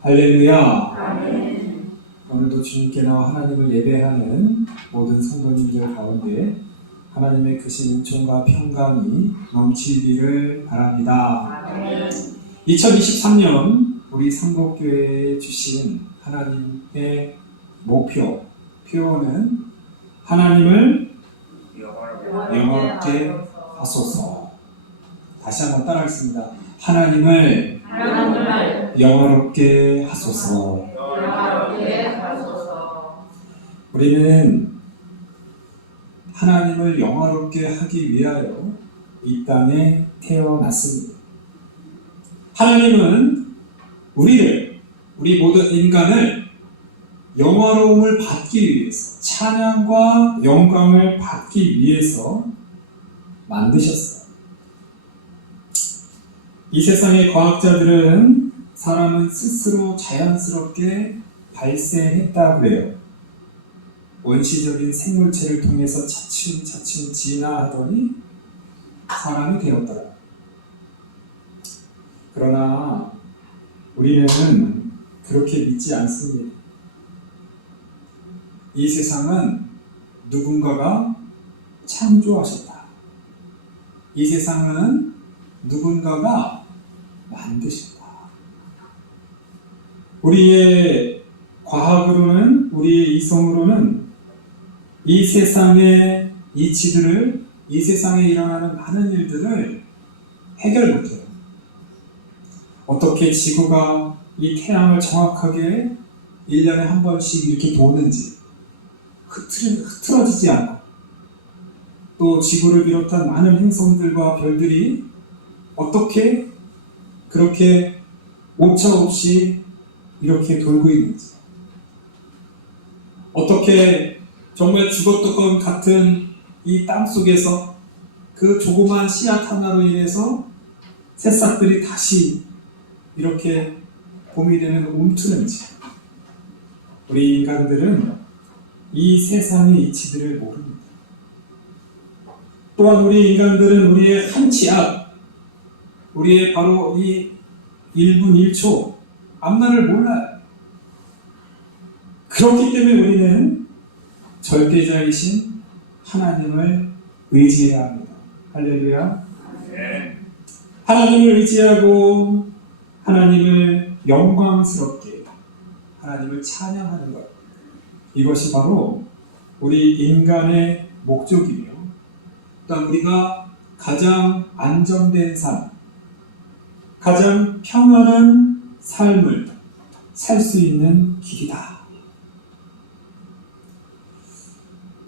할렐루야. 아멘. 오늘도 주님께 나와 하나님을 예배하는 모든 성도님들 가운데 하나님의 크신 은총과 평강이 넘치기를 바랍니다. 아멘. 2023년 우리 삼복교회에 주신 하나님의 목표, 표어는 하나님을 영화롭게 하소서. 다시 한번 따라하겠습니다. 하나님을 영화롭게 하소서. 우리는 하나님을 영화롭게 하기 위하여 이 땅에 태어났습니다. 하나님은 우리 모든 인간을 영화로움을 받기 위해서, 찬양과 영광을 받기 위해서 만드셨어요. 이 세상의 과학자들은 사람은 스스로 자연스럽게 발생했다고 해요. 원시적인 생물체를 통해서 차츰차츰 진화하더니 사람이 되었더라. 그러나 우리는 그렇게 믿지 않습니다. 이 세상은 누군가가 창조하셨다. 이 세상은 누군가가 만드셨다. 우리의 과학으로는, 우리의 이성으로는 이 세상의 이치들을, 이 세상에 일어나는 많은 일들을 해결 못해요. 어떻게 지구가 이 태양을 정확하게 1년에 한 번씩 이렇게 도는지, 흐트러지지 않고, 또 지구를 비롯한 많은 행성들과 별들이 어떻게 그렇게 오차 없이 이렇게 돌고 있는지, 어떻게 정말 죽었던 것 같은 이 땅 속에서 그 조그만 씨앗 하나로 인해서 새싹들이 다시 이렇게 봄이 되면 움트는지, 우리 인간들은 이 세상의 이치들을 모릅니다. 또한 우리 인간들은 우리의 한 치 앞, 우리의 바로 이 1분 1초 앞날을 몰라요. 그렇기 때문에 우리는 절대자이신 하나님을 의지해야 합니다. 할렐루야. 네. 하나님을 의지하고 하나님을 영광스럽게, 하나님을 찬양하는 것, 이것이 바로 우리 인간의 목적이며, 또한 우리가 가장 안정된 삶, 가장 평안한 삶을 살 수 있는 길이다.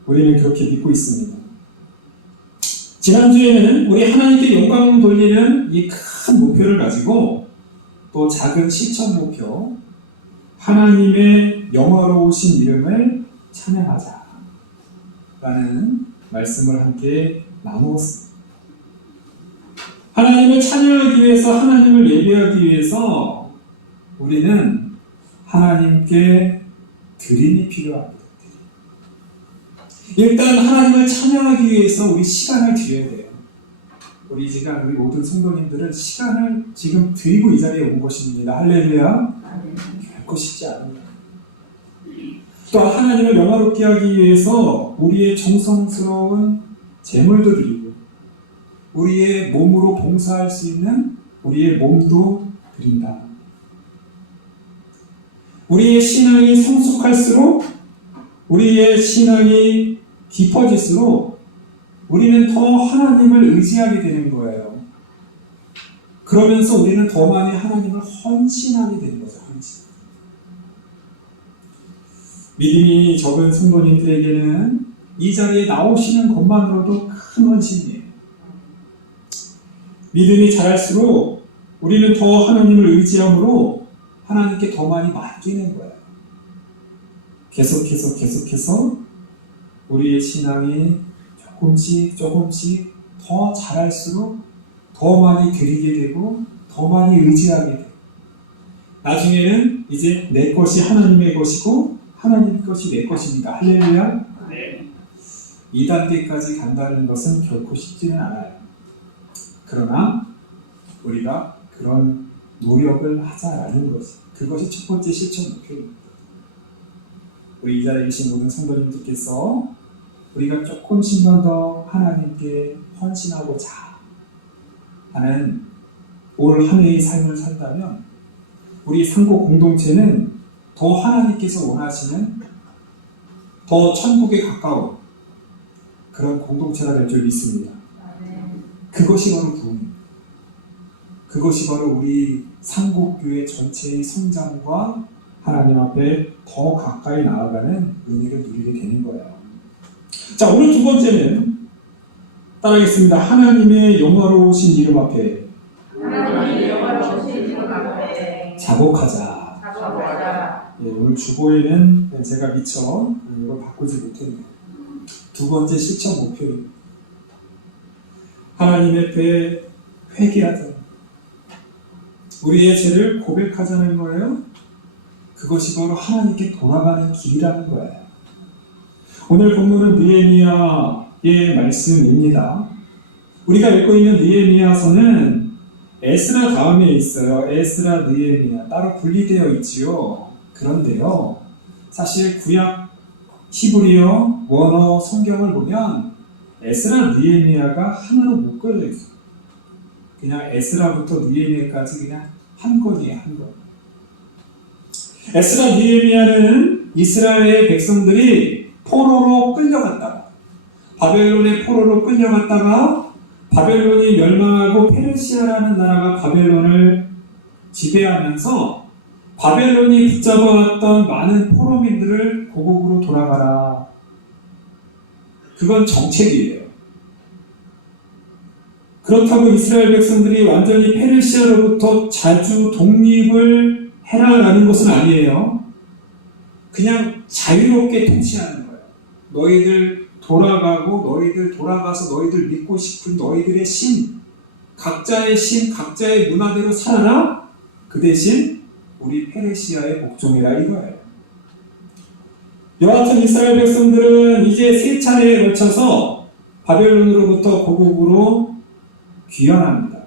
우리는 그렇게 믿고 있습니다. 지난주에는 우리 하나님께 영광을 돌리는 이 큰 목표를 가지고 또 작은 실천 목표, 하나님의 영화로우신 이름을 찬양하자 라는 말씀을 함께 나누었습니다. 하나님을 찬양하기 위해서, 하나님을 예배하기 위해서 우리는 하나님께 드림이 필요합니다. 일단 하나님을 찬양하기 위해서 우리 시간을 드려야 돼요. 우리 모든 성도님들은 시간을 지금 드리고 이 자리에 온 것입니다. 할렐루야. 결코 쉽지 않습니다. 또 하나님을 영화롭게 하기 위해서 우리의 정성스러운 재물도 드리고, 우리의 몸으로 봉사할 수 있는 우리의 몸도 드린다. 우리의 신앙이 성숙할수록, 우리의 신앙이 깊어질수록 우리는 더 하나님을 의지하게 되는 거예요. 그러면서 우리는 더 많이 하나님을 헌신하게 되는 거죠. 헌신. 믿음이 적은 성도님들에게는 이 자리에 나오시는 것만으로도 큰 헌신이에요. 믿음이 자랄수록 우리는 더 하나님을 의지함으로 하나님께 더 많이 맡기는 거예요. 계속해서 우리의 신앙이 조금씩 더 자랄수록 더 많이 드리게 되고 더 많이 의지하게 돼요. 나중에는 이제 내 것이 하나님의 것이고 하나님 것이 내 것입니다. 할렐루야. 네. 2단계까지 간다는 것은 결코 쉽지는 않아요. 그러나 우리가 그런 노력을 하자라는 것이, 그것이 첫 번째 실천 목표입니다. 우리 이 자리에 계신 모든 성도님들께서 우리가 조금씩만 더 하나님께 헌신하고자 하는 올 한 해의 삶을 산다면 우리 상고 공동체는 더 하나님께서 원하시는 더 천국에 가까운 그런 공동체가 될 줄 믿습니다. 그것이 바로 부흥입니다. 그것이 바로 우리 상고교회 전체의 성장과 하나님 앞에 더 가까이 나아가는 은혜를 누리게 되는 거예요. 자, 오늘 두 번째는 따라하겠습니다. 하나님의 영화로우신 이름 앞에 자복하자. 예, 오늘 주보에는 제가 미처 이걸 바꾸지 못했네요. 두 번째 실천 목표입니다. 하나님 앞에 회개하자. 우리의 죄를 고백하자는 거예요. 그것이 바로 하나님께 돌아가는 길이라는 거예요. 오늘 본문은 느헤미야의 말씀입니다. 우리가 읽고 있는 느헤미야서는 에스라 다음에 있어요. 에스라, 느헤미야 따로 분리되어 있지요. 그런데요, 사실 구약 히브리어 원어 성경을 보면 에스라, 느헤미야가 하나로 묶어져 있어요. 그냥 에스라부터 느헤미야까지 그냥 한 권이에요, 한 권. 에스라, 느헤미야는 이스라엘 백성들이 포로로 끌려갔다가 바벨론의 포로로 끌려갔다가 바벨론이 멸망하고 페르시아라는 나라가 바벨론을 지배하면서 바벨론이 붙잡아왔던 많은 포로민들을 고국으로 돌아가라. 그건 정책이에요. 그렇다고 이스라엘 백성들이 완전히 페르시아로부터 자주 독립을 해라라는 것은 아니에요. 그냥 자유롭게 통치하는 거예요. 너희들 돌아가고 너희들 돌아가서 너희들 믿고 싶은 너희들의 신, 각자의 신, 각자의 문화대로 살아라. 그 대신 우리 페르시아의 복종이라 이거예요. 여하튼 이스라엘 백성들은 이제 세 차례에 걸쳐서 바벨론으로부터 고국으로 귀환합니다.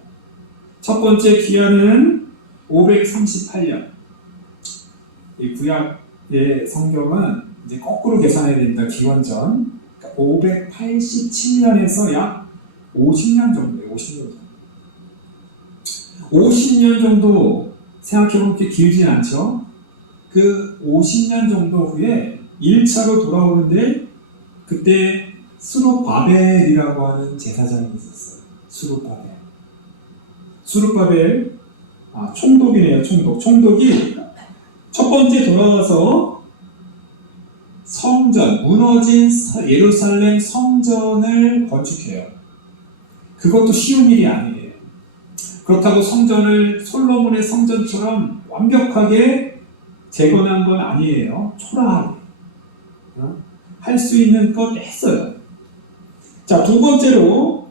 첫 번째 귀환은 538년. 이 구약의 성경은 이제 거꾸로 계산해야 됩니다. 기원전. 그러니까 587년에서 약 50년 정도예요. 50년 정도. 50년 정도 생각해보면 그렇게 길진 않죠. 그 50년 정도 후에 1차로 돌아오는데 그때 수룹바벨이라고 하는 제사장이 있었어요. 수룹바벨. 총독이네요. 총독이 첫 번째 돌아와서 성전, 무너진 예루살렘 성전을 건축해요. 그것도 쉬운 일이 아니에요. 그렇다고 성전을 솔로몬의 성전처럼 완벽하게 재건한 건 아니에요. 초라하게. 할 수 있는 것 했어요. 자, 두 번째로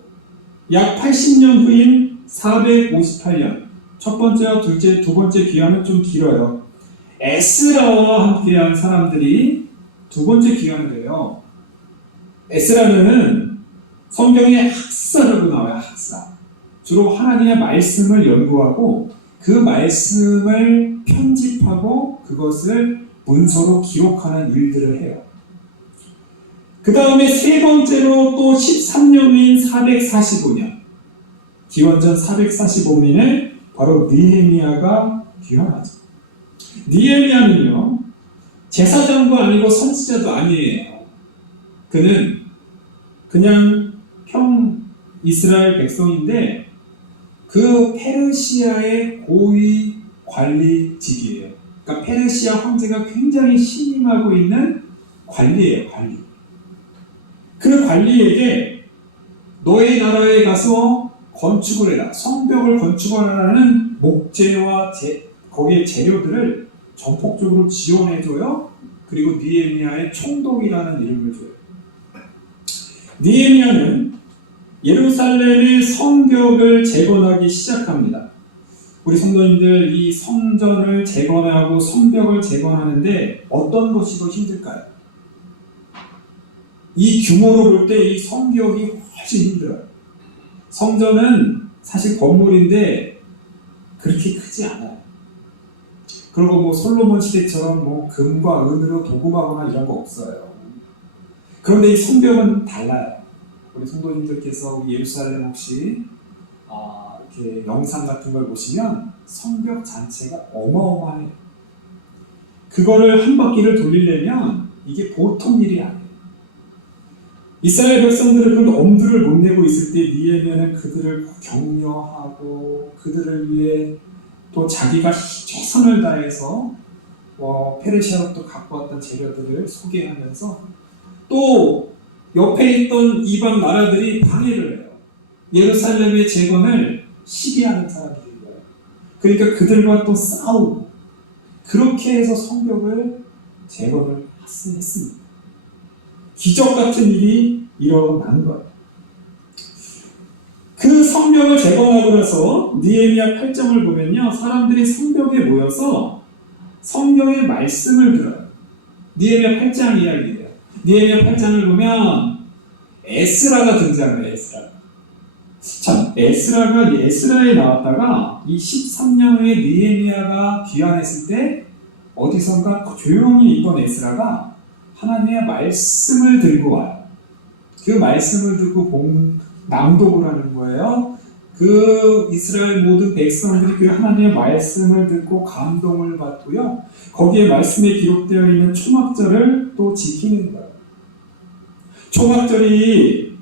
약 80년 후인 458년. 첫 번째와 두 번째 귀환은 좀 길어요. 에스라와 함께한 사람들이 두 번째 귀환을 해요. 에스라는 성경의 학사라고 나와요. 학사. 주로 하나님의 말씀을 연구하고 그 말씀을 편집하고 그것을 문서로 기록하는 일들을 해요. 그 다음에 세 번째로 또 13년 후인 445년. 기원전 445년에 바로 느헤미야가 귀환하죠. 느헤미야는요, 제사장도 아니고 선지자도 아니에요. 그는 그냥 이스라엘 백성인데 그 페르시아의 고위 관리직이에요. 그러니까 페르시아 황제가 굉장히 신임하고 있는 관리예요, 관리. 그 관리에게 너의 나라에 가서 건축을 해라, 성벽을 건축하라는 목재와 거기에 재료들을 전폭적으로 지원해줘요. 그리고 느헤미야의 총독이라는 이름을 줘요. 느헤미야는 예루살렘의 성벽을 재건하기 시작합니다. 우리 성도님들, 이 성전을 재건하고 성벽을 재건하는데 어떤 것이 더 힘들까요? 이 규모로 볼 때 이 성벽이 훨씬 힘들어요. 성전은 사실 건물인데 그렇게 크지 않아요. 그리고 뭐 솔로몬 시대처럼 뭐 금과 은으로 도금하거나 이런 거 없어요. 그런데 이 성벽은 달라요. 우리 성도님들께서 우리 예루살렘 혹시 이렇게 영상 같은 걸 보시면 성벽 자체가 어마어마해요. 그거를 한 바퀴를 돌리려면 이게 보통 일이 아니에요. 이스라엘 백성들은 그 엄두를 못 내고 있을 때 느헤미야는 그들을 격려하고 그들을 위해 또 자기가 최선을 다해서 페르시아로부터 갖고 왔던 재료들을 소개하면서 또 옆에 있던 이방 나라들이 방해를 해요. 예루살렘의 재건을 시기하는 사람들인 거예요. 그러니까 그들과 또 싸우고 그렇게 해서 성벽을 재건을 했습니다. 기적 같은 일이 일어난 거예요. 그 성벽을 재건하고 나서 느헤미야 8장을 보면요, 사람들이 성벽에 모여서 성경의 말씀을 들어요. 느헤미야 8장 이야기예요. 느헤미야 8장을 보면 에스라가 등장해요. 에스라에 나왔다가 이 13년 후에 느헤미야가 귀환했을 때 어디선가 조용히 있던 에스라가 하나님의 말씀을 들고 와요. 그 말씀을 듣고 낭독을 하는 거예요. 그 이스라엘 모든 백성들이 그 하나님의 말씀을 듣고 감동을 받고요. 거기에 말씀에 기록되어 있는 초막절을 또 지키는 거예요. 초막절이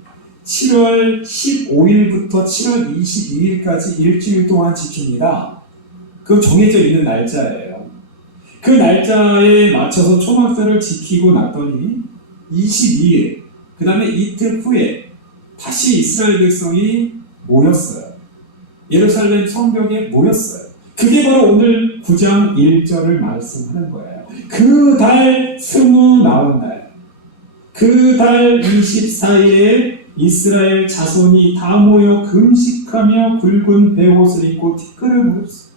7월 15일부터 7월 22일까지 일주일 동안 지킵니다. 그 정해져 있는 날짜예요. 그 날짜에 맞춰서 초막절을 지키고 났더니 22일, 그 다음에 이틀 후에 다시 이스라엘 백성이 모였어요. 예루살렘 성벽에 모였어요. 그게 바로 오늘 9장 1절을 말씀하는 거예요. 그 달 29날, 그 달 24일에 이스라엘 자손이 다 모여 금식하며 굵은 베옷을 입고 티끌을 물었어요.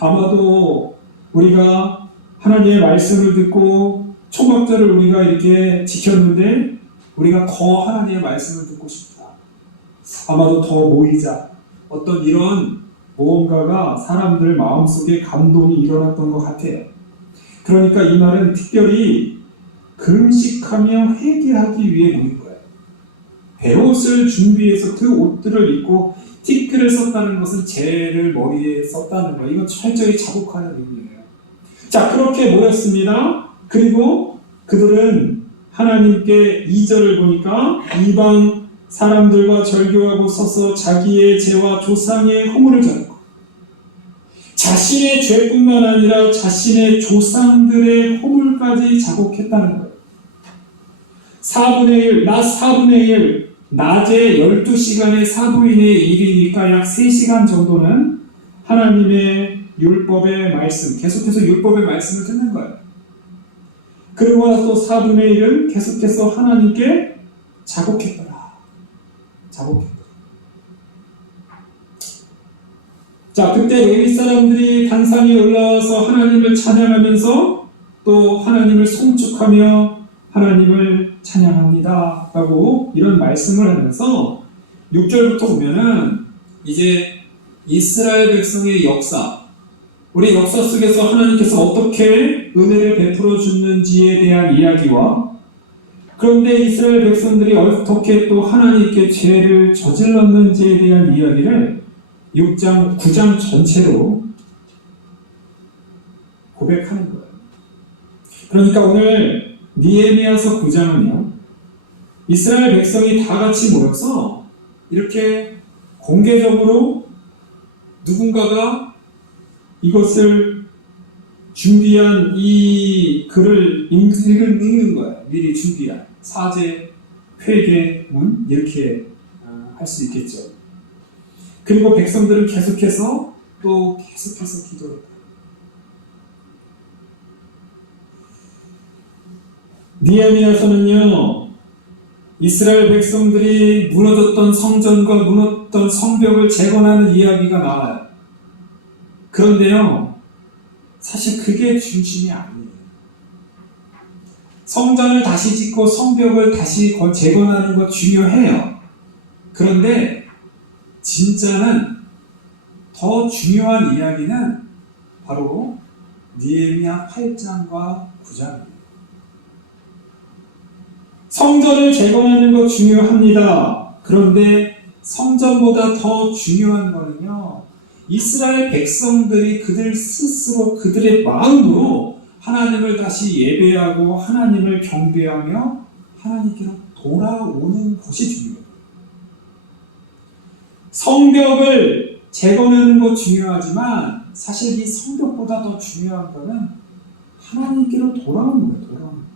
아마도 우리가 하나님의 말씀을 듣고 초막절을 우리가 이렇게 지켰는데 우리가 더 하나님의 말씀을 듣고 싶다. 아마도 더 모이자. 어떤 이런 무언가가 사람들 마음속에 감동이 일어났던 것 같아요. 그러니까 이 말은 특별히 금식하며 회개하기 위해 모인 거예요. 베옷을 준비해서 그 옷들을 입고 티끌을 썼다는 것은 죄를 머리에 썼다는 거예요. 이건 철저히 자복하는 의미예요. 자, 그렇게 모였습니다. 그리고 그들은 하나님께 2절을 보니까 이방 사람들과 절교하고 서서 자기의 죄와 조상의 허물을 전하고 자신의 죄뿐만 아니라 자신의 조상들의 허물까지 자복했다는 거예요. 4분의 1, 낮 4분의 1, 낮에 12시간의 4분의 1이니까 약 3시간 정도는 하나님의 율법의 말씀, 계속해서 율법의 말씀을 듣는 거예요. 그리고 나서 4분의 1은 계속해서 하나님께 자복했더라. 자, 그때 레위 사람들이 단상에 올라와서 하나님을 찬양하면서 또 하나님을 송축하며 하나님을 찬양합니다 라고 이런 말씀을 하면서 6절부터 보면은 이제 이스라엘 백성의 역사, 우리 역사 속에서 하나님께서 어떻게 은혜를 베풀어 주는지에 대한 이야기와 그런데 이스라엘 백성들이 어떻게 또 하나님께 죄를 저질렀는지에 대한 이야기를 6장, 9장 전체로 고백하는 거예요. 그러니까 오늘 느헤미야서 9장은요, 이스라엘 백성이 다 같이 모여서 이렇게 공개적으로 누군가가 이것을 준비한 이 글을 읽는 거예요. 미리 준비한 사제, 회개문 이렇게 할 수 있겠죠. 그리고 백성들은 계속해서 기도를 해요. 느헤미야서는요, 이스라엘 백성들이 무너졌던 성전과 무너졌던 성벽을 재건하는 이야기가 나와요. 그런데요, 사실 그게 중심이 아니에요. 성전을 다시 짓고 성벽을 다시 재건하는 거 중요해요. 그런데 진짜는 더 중요한 이야기는 바로 느헤미야 8장과 9장입니다. 성전을 재건하는 것 중요합니다. 그런데 성전보다 더 중요한 거는요, 이스라엘 백성들이 그들 스스로 그들의 마음으로 하나님을 다시 예배하고 하나님을 경배하며 하나님께로 돌아오는 것이 중요해요. 성벽을 재건하는 것 중요하지만 사실 이 성벽보다 더 중요한 것은 하나님께로 돌아오는 거예요. 돌아오는 거예요.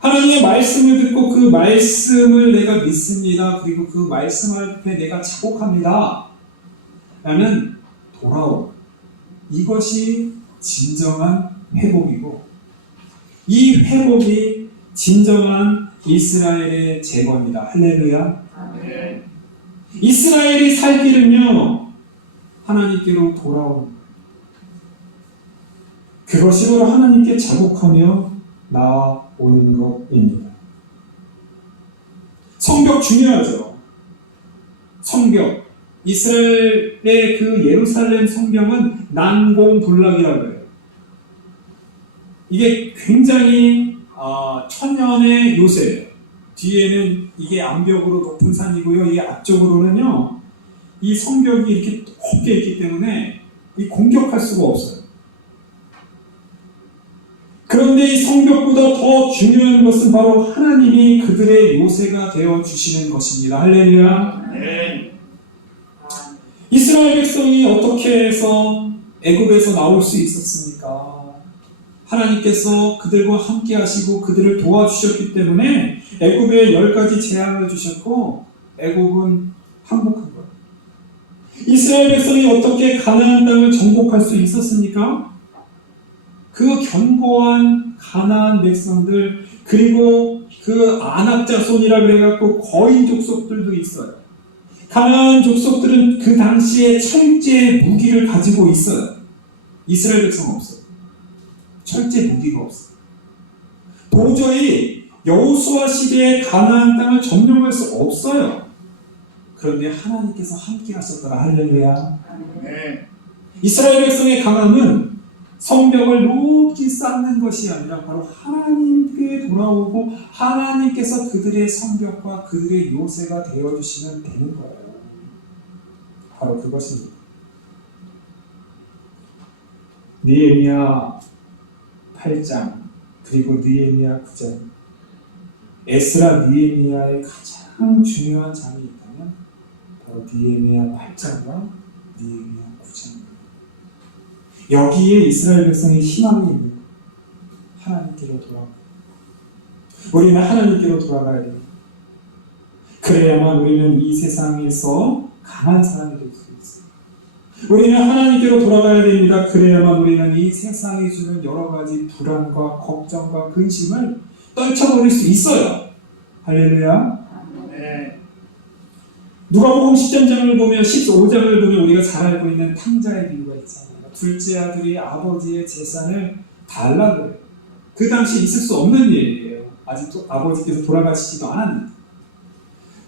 하나님의 말씀을 듣고 그 말씀을 내가 믿습니다. 그리고 그 말씀 앞에 내가 자복합니다. 라는 돌아옴. 이것이 진정한 회복이고, 이 회복이 진정한 이스라엘의 재건이다. 할렐루야. 아멘. 이스라엘이 살 길은요, 하나님께로 돌아오는 거예요. 그것이 바로 하나님께 자복하며 나아오는 것입니다. 성벽 중요하죠. 성벽. 이스라엘의 그 예루살렘 성벽은 난공불락이라고 해요. 이게 굉장히 천년의 요새예요. 뒤에는 이게 암벽으로 높은 산이고요. 이 앞쪽으로는요, 이 성벽이 이렇게 높게 있기 때문에 이 공격할 수가 없어요. 그런데 이 성벽보다 더 중요한 것은 바로 하나님이 그들의 요새가 되어 주시는 것입니다. 할렐루야. 네. 이스라엘 백성이 어떻게 해서 애굽에서 나올 수 있었습니까? 하나님께서 그들과 함께 하시고 그들을 도와주셨기 때문에 애굽에 10가지 재앙을 주셨고 애굽은 항복한 거예요. 이스라엘 백성이 어떻게 가나안 땅을 정복할 수 있었습니까? 그 견고한 가나안 백성들, 그리고 그 아낙 자손이라 그래갖고 거인 족속들도 있어요. 가나안 족속들은 그 당시에 철제 무기를 가지고 있어요. 이스라엘 백성은 없어요. 철제 무기가 없어요. 도저히 여호수아 시대에 가나안 땅을 점령할 수 없어요. 그런데 하나님께서 함께 하셨더라. 할렐루야. 네. 이스라엘 백성의 강함은 성벽을 높이 쌓는 것이 아니라 바로 하나님께 돌아오고 하나님께서 그들의 성벽과 그들의 요새가 되어주시면 되는 거예요. 바로 그것입니다. 느헤미야 8장 그리고 느헤미야 9장, 에스라 느헤미야의 가장 중요한 장이 있다면 바로 느헤미야 8장과 느헤미야 9장입니다. 여기에 이스라엘 백성의 희망이 있는 거예요. 하나님께로 돌아가. 우리는 하나님께로 돌아가야 됩니다. 그래야만 우리는 이 세상에서 강한 사람이 될 수 있어요. 우리는 하나님께로 돌아가야 됩니다. 그래야만 우리는 이 세상이 주는 여러 가지 불안과 걱정과 근심을 떨쳐버릴 수 있어요. 할렐루야. 네. 누가복음 10장을 보면 15장을 보면 우리가 잘 알고 있는 탕자의 비유가 있잖아요. 둘째 아들이 아버지의 재산을 달라고 해요. 그 당시 있을 수 없는 일이에요. 아직도 아버지께서 돌아가시지도 않았는데.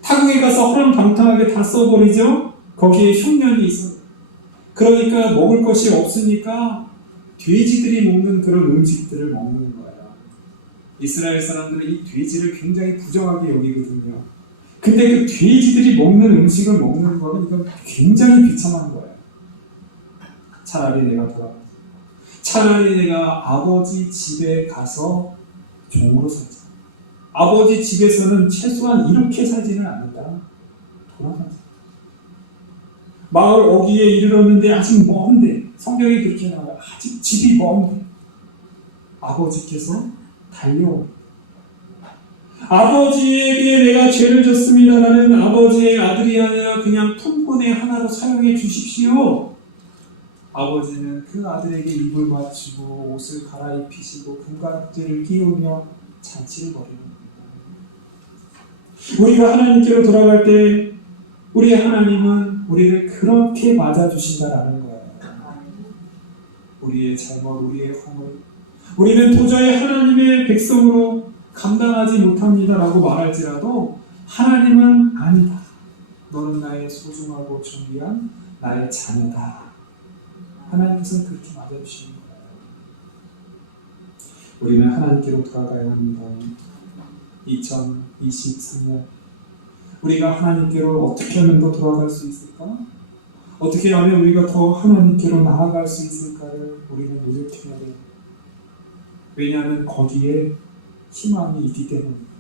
타국에 가서 허랑방탕하게 다 써버리죠. 거기에 흉년이 있어요. 그러니까 먹을 것이 없으니까 돼지들이 먹는 그런 음식들을 먹는 거예요. 이스라엘 사람들은 이 돼지를 굉장히 부정하게 여기거든요. 근데 그 돼지들이 먹는 음식을 먹는 거는 이건 굉장히 비참한 거예요. 차라리 내가 돌아가. 차라리 내가 아버지 집에 가서 종으로 살자. 아버지 집에서는 최소한 이렇게 살지는 않는다. 돌아가자. 마을 어귀에 이르렀는데 아직 먼데, 성경이 그렇게 나와요. 아직 집이 먼데 아버지께서 달려옵니다. 아버지에게 내가 죄를 졌습니다. 나는 아버지의 아들이 아니라 그냥 품꾼의 하나로 사용해 주십시오. 아버지는 그 아들에게 입을 맞추고 옷을 갈아입히시고 금가락지를 끼우며 잔치를 벌이는 겁니다. 우리가 하나님께로 돌아갈 때 우리 하나님은 우리를 그렇게 맞아주신다라는 거예요. 우리의 잘못, 우리의 허물, 우리는 도저히 하나님의 백성으로 감당하지 못합니다라고 말할지라도 하나님은 아니다. 너는 나의 소중하고 존귀한 나의 자녀다. 하나님께서는 그렇게 맞아주시는 거예요. 우리는 하나님께로 돌아가야 합니다. 2023년 우리가 하나님께로 어떻게 하면 더 돌아갈 수 있을까? 어떻게 하면 우리가 더 하나님께로 나아갈 수 있을까를 우리는 노력해야 돼요. 왜냐하면 거기에 희망이 있기 때문입니다.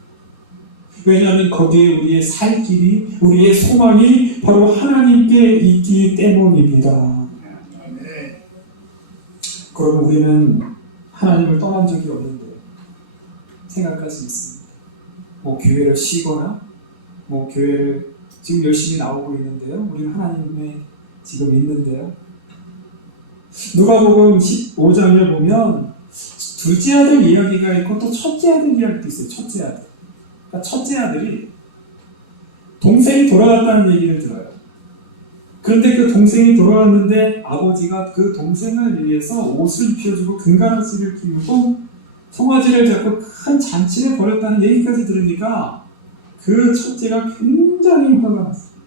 왜냐하면 거기에 우리의 살 길이, 우리의 소망이 바로 하나님께 있기 때문입니다. 아멘. 그러면 우리는 하나님을 떠난 적이 없는데 생각할 수 있습니다. 뭐 교회를 쉬거나 뭐 교회를 지금 열심히 나오고 있는데요. 우리는 하나님에 지금 있는데요. 누가복음 15장을 보면 둘째 아들 이야기가 있고 또 첫째 아들 이야기도 있어요. 첫째 아들. 그러니까 첫째 아들이 동생이 돌아갔다는 얘기를 들어요. 그런데 그 동생이 돌아왔는데 아버지가 그 동생을 위해서 옷을 입혀주고 금가락지를 끼우고 송아지를 잡고 큰 잔치를 벌였다는 얘기까지 들으니까 그 첫째가 굉장히 화가 났어요.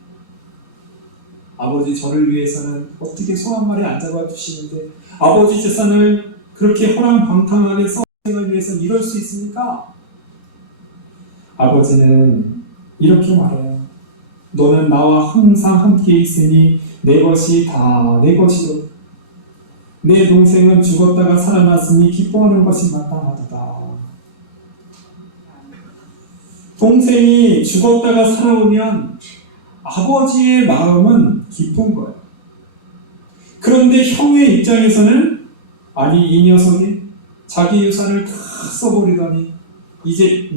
아버지 저를 위해서는 어떻게 소 한 마리 안 잡아주시는데 아버지 재산을 그렇게 허랑방탕하게 성을 위해서 이럴 수 있습니까? 아버지는 이렇게 말해요. 너는 나와 항상 함께 있으니 내 것이 다 내 것이로다. 내 동생은 죽었다가 살아났으니 기뻐하는 것이 마땅하도다. 동생이 죽었다가 살아오면 아버지의 마음은 기쁜 거예요. 그런데 형의 입장에서는 아니 이 녀석이 자기 유산을 다 써버리더니 이제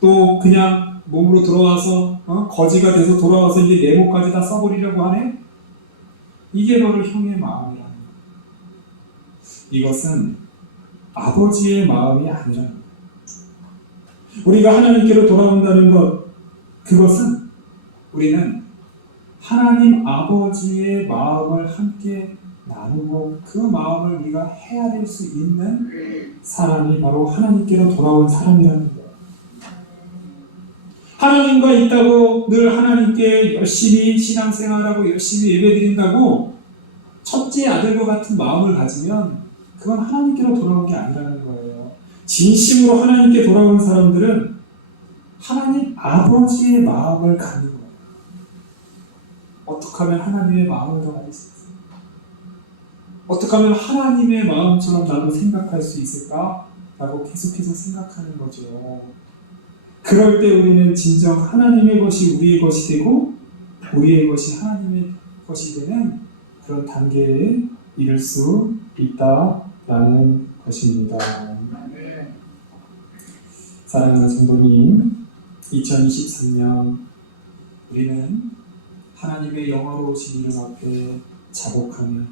또 그냥 몸으로 들어와서 거지가 돼서 돌아와서 이제 내 몸까지 다 써버리려고 하네? 이게 바로 형의 마음이라는 거예요. 이것은 아버지의 마음이 아니라는 거예요. 우리가 하나님께로 돌아온다는 것, 그것은 우리는 하나님 아버지의 마음을 함께 나누고 그 마음을 우리가 헤아릴 수 있는 사람이 바로 하나님께로 돌아온 사람이라는 거예요. 하나님과 있다고 늘 하나님께 열심히 신앙생활하고 열심히 예배드린다고 첫째 아들과 같은 마음을 가지면 그건 하나님께로 돌아온 게 아니라는 거예요. 진심으로 하나님께 돌아온 사람들은 하나님 아버지의 마음을 갖는 거예요. 어떻게 하면 하나님의 마음을 더 가질 수 있을까? 어떻게 하면 하나님의 마음처럼 나도 생각할 수 있을까? 라고 계속해서 생각하는 거죠. 그럴 때 우리는 진정 하나님의 것이 우리의 것이 되고 우리의 것이 하나님의 것이 되는 그런 단계에 이를 수 있다라는 것입니다. 사랑하는 성도님, 2023년 우리는 하나님의 영화로우신 이름 앞에 자복하며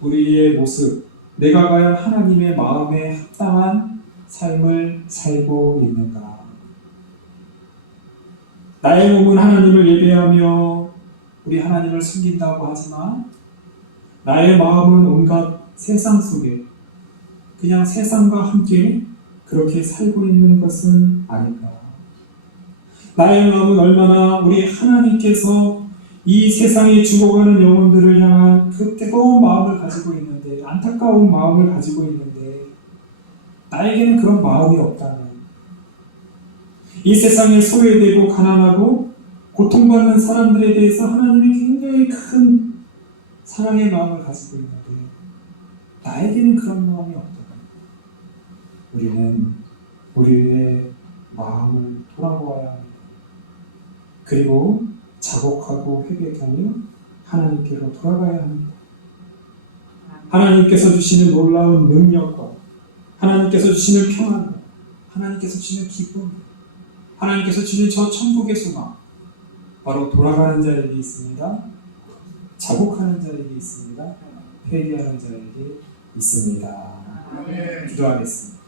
우리의 모습, 내가 과연 하나님의 마음에 합당한 삶을 살고 있는가? 나의 몸은 하나님을 예배하며 우리 하나님을 숨긴다고 하지만 나의 마음은 온갖 세상 속에 그냥 세상과 함께 그렇게 살고 있는 것은 아닐까? 나의 마음은 얼마나 우리 하나님께서 이 세상에 죽어가는 영혼들을 향한 그 뜨거운 마음을 가지고 있는데, 안타까운 마음을 가지고 있는데 나에게는 그런 마음이 없다면, 이 세상에 소외되고 가난하고 고통받는 사람들에 대해서 하나님이 굉장히 큰 사랑의 마음을 가지고 있는데 나에게는 그런 마음이 없다면 우리는 우리의 마음을 돌아보아야 합니다. 그리고 자복하고 회개하며 하나님께로 돌아가야 합니다. 하나님께서 주시는 놀라운 능력과 하나님께서 주시는 평안과 하나님께서 주시는 기쁨, 하나님께서 주신 저 천국의 소망, 바로 돌아가는 자에게 있습니다. 자복하는 자에게 있습니다. 회개하는 자에게 있습니다. 기도하겠습니다.